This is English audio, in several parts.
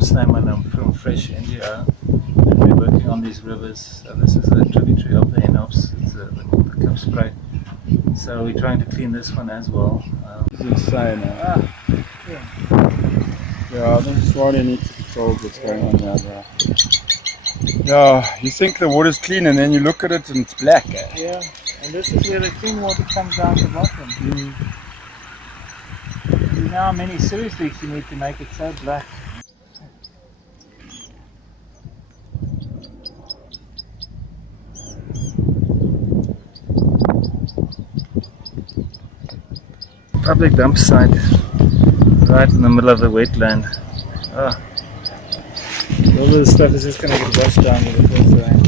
first time when I'm from fresh NGO and we're working on these rivers. So this is a tributary of the Enops, it's the Spray. So we're trying to clean this one as well. It's insane. Yeah. Yeah, I think it's why they need to control what's going on here. Bro. Yeah, you think the water's clean and then you look at it and it's black. Yeah, and this is where the clean water comes down to the bottom. You know how many sewage leaks you need to make it so black. Public dump site right in the middle of the wetland. Oh. All this stuff is just going to get washed down with the first rains.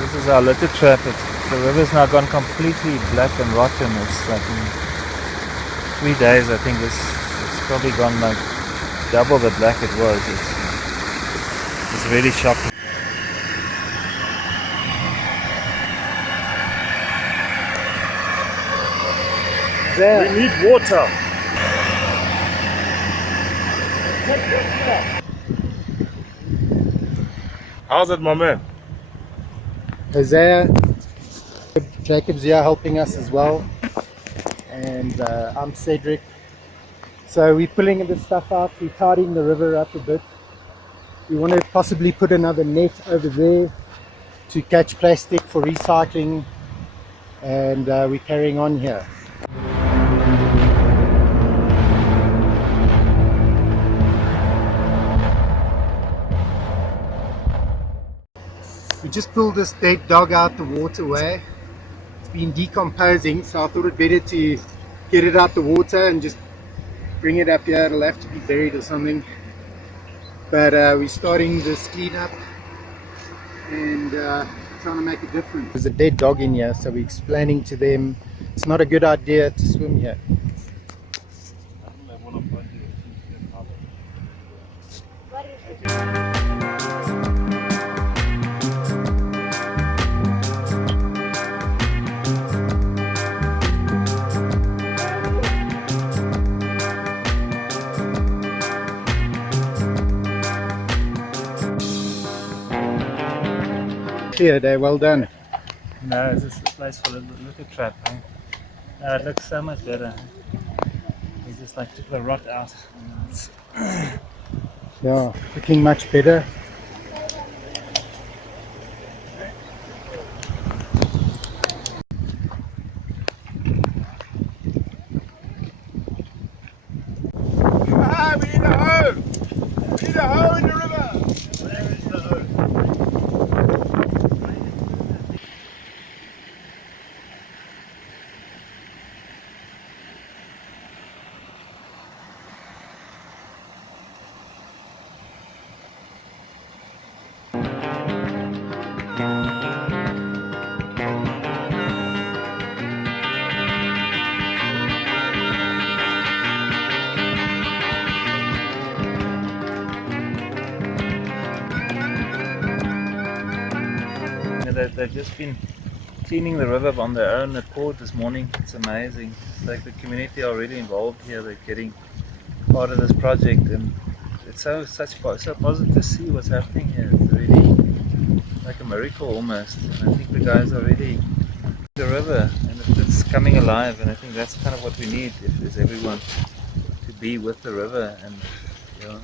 This is our litter trap. The river's now gone completely black and rotten. It's like in 3 days I think it's probably gone like double the black it was. It's really shocking. We need water. How's it, my man? Isaiah, Jacob's here helping us as well, and I'm Cedric. So we're pulling this stuff out, we're tidying the river up a bit. We want to possibly put another net over there to catch plastic for recycling, and we're carrying on here. We just pulled this dead dog out the waterway. It's been decomposing, so I thought it better to get it out the water and just bring it up here. It'll have to be buried or something. But we're starting this cleanup and trying to make a difference. There's a dead dog in here, so we're explaining to them it's not a good idea to swim here. Clear day, well done. No, is this the place for the litter trap? Eh? It looks so much better. We just like took the rot out. Yeah, looking much better. We need a hoe! We need a hoe in the river! Where is the hoe? They've just been cleaning the river on their own accord this morning. It's amazing. It's like the community are really involved here. They're getting part of this project, and it's so positive to see what's happening here. It's really like a miracle almost. And I think the guys are really the river, and it's coming alive. And I think that's kind of what we need. If there's everyone to be with the river, and you know,